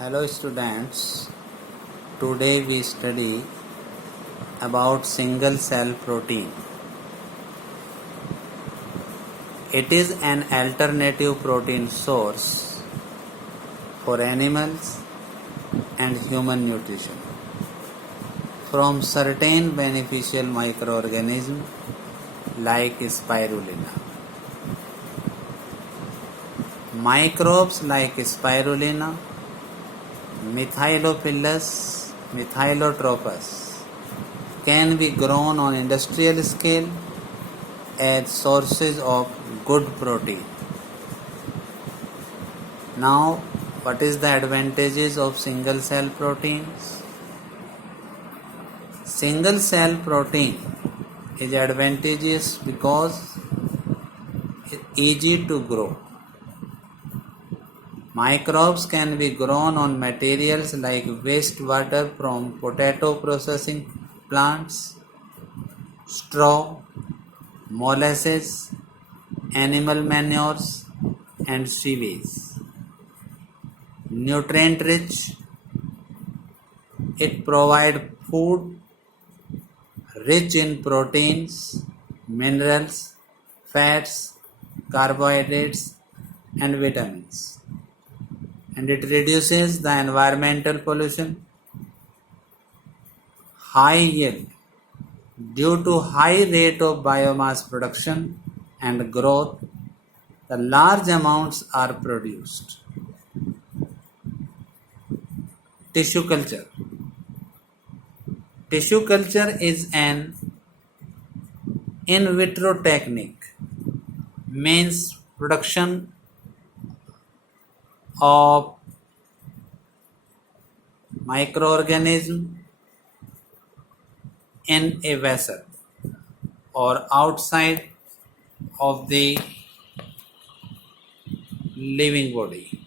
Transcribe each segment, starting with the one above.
Hello students, today we study about single cell protein. It is an alternative protein source for animals and human nutrition from certain beneficial microorganisms like spirulina. Microbes like spirulina, Methylophilus, Methylotropus can be grown on industrial scale as sources of good protein. Now, what is the advantages of single cell proteins? Single cell protein is advantageous because it's easy to grow. Microbes can be grown on materials like wastewater from potato processing plants, straw, molasses, animal manures, and sewage. Nutrient rich, it provides food rich in proteins, minerals, fats, carbohydrates, and vitamins. And it reduces the environmental pollution. High yield. Due to high rate of biomass production and growth, the large amounts are produced. Tissue culture. Tissue culture is an in vitro technique, means production of microorganism in a vessel or outside of the living body.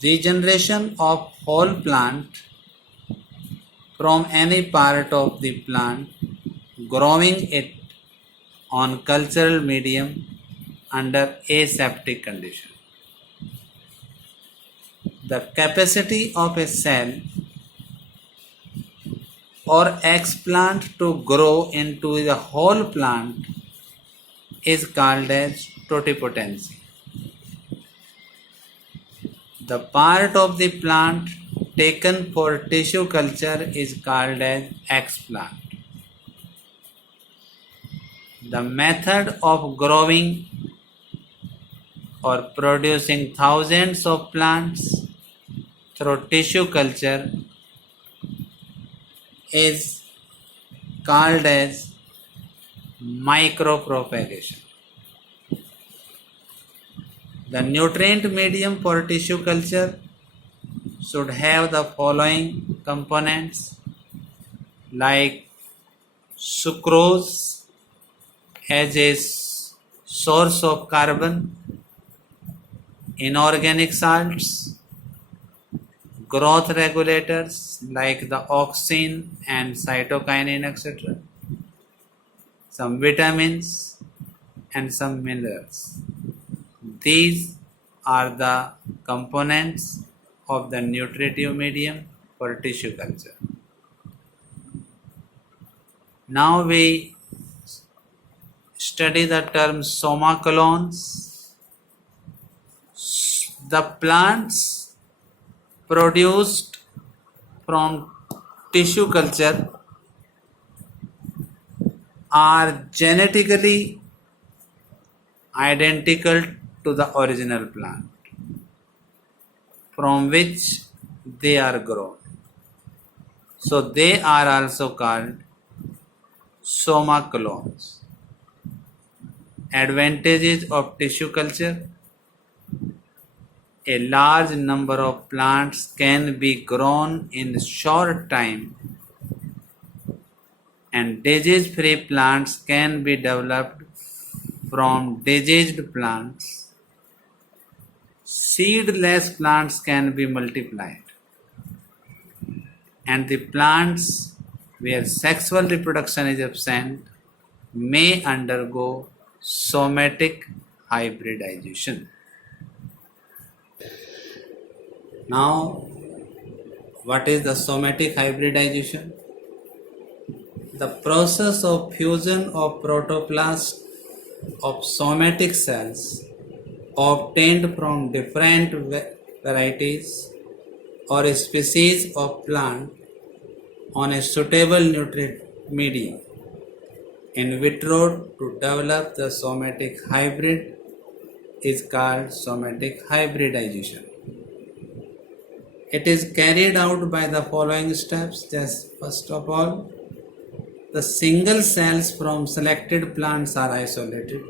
Regeneration of whole plant from any part of the plant, growing it on cultural medium under aseptic condition. The capacity of a cell or explant to grow into the whole plant is called as totipotency. The part of the plant taken for tissue culture is called as explant. The method of growing or producing thousands of plants through tissue culture is called as micropropagation. The nutrient medium for tissue culture should have the following components like sucrose as a source of carbon, inorganic salts, growth regulators like the auxin and cytokinin, etc., some vitamins and some minerals. These are the components of the nutritive medium for tissue culture. Now we study the term somacolons. The plants produced from tissue culture are genetically identical to the original plant from which they are grown. So they are also called somacolons. Advantages of tissue culture: a large number of plants can be grown in short time, and disease-free plants can be developed from diseased plants. Seedless plants can be multiplied, and the plants where sexual reproduction is absent may undergo somatic hybridization. Now, what is the somatic hybridization? The process of fusion of protoplast of somatic cells obtained from different varieties or species of plant on a suitable nutrient medium in vitro to develop the somatic hybrid is called somatic hybridization. It is carried out by the following steps. Just first of all, the single cells from selected plants are isolated.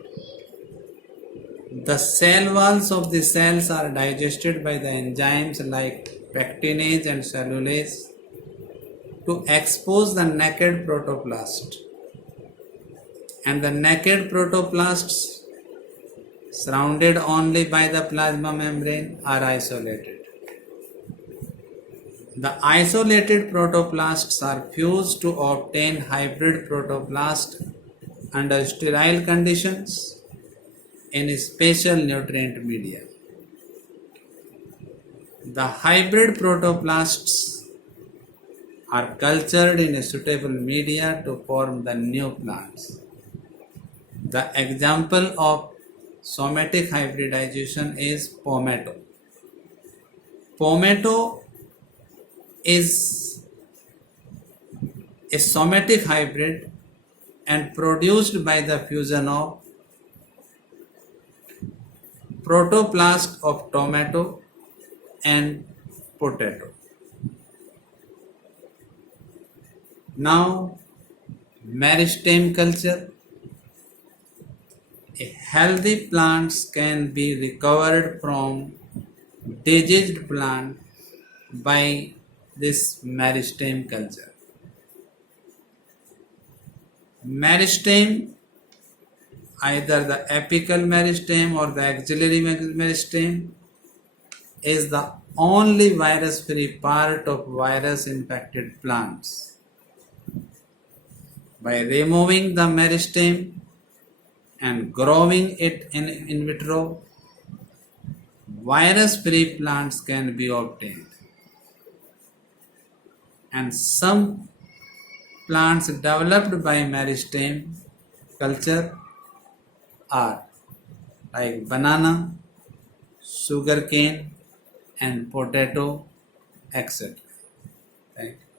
The cell walls of the cells are digested by the enzymes like pectinase and cellulase to expose the naked protoplast. And the naked protoplasts surrounded only by the plasma membrane are isolated. The isolated protoplasts are fused to obtain hybrid protoplast under sterile conditions in a special nutrient media. The hybrid protoplasts are cultured in a suitable media to form the new plants. The example of somatic hybridization is Pomato. Pomato is a somatic hybrid and produced by the fusion of protoplast of tomato and potato. Now, meristem culture. A healthy plants can be recovered from diseased plant by this meristem culture. Meristem, either the apical meristem or the axillary meristem, is the only virus-free part of virus-infected plants. By removing the meristem and growing it in vitro, virus-free plants can be obtained. And some plants developed by meristem culture are like banana, sugarcane, and potato, etc. Thank you.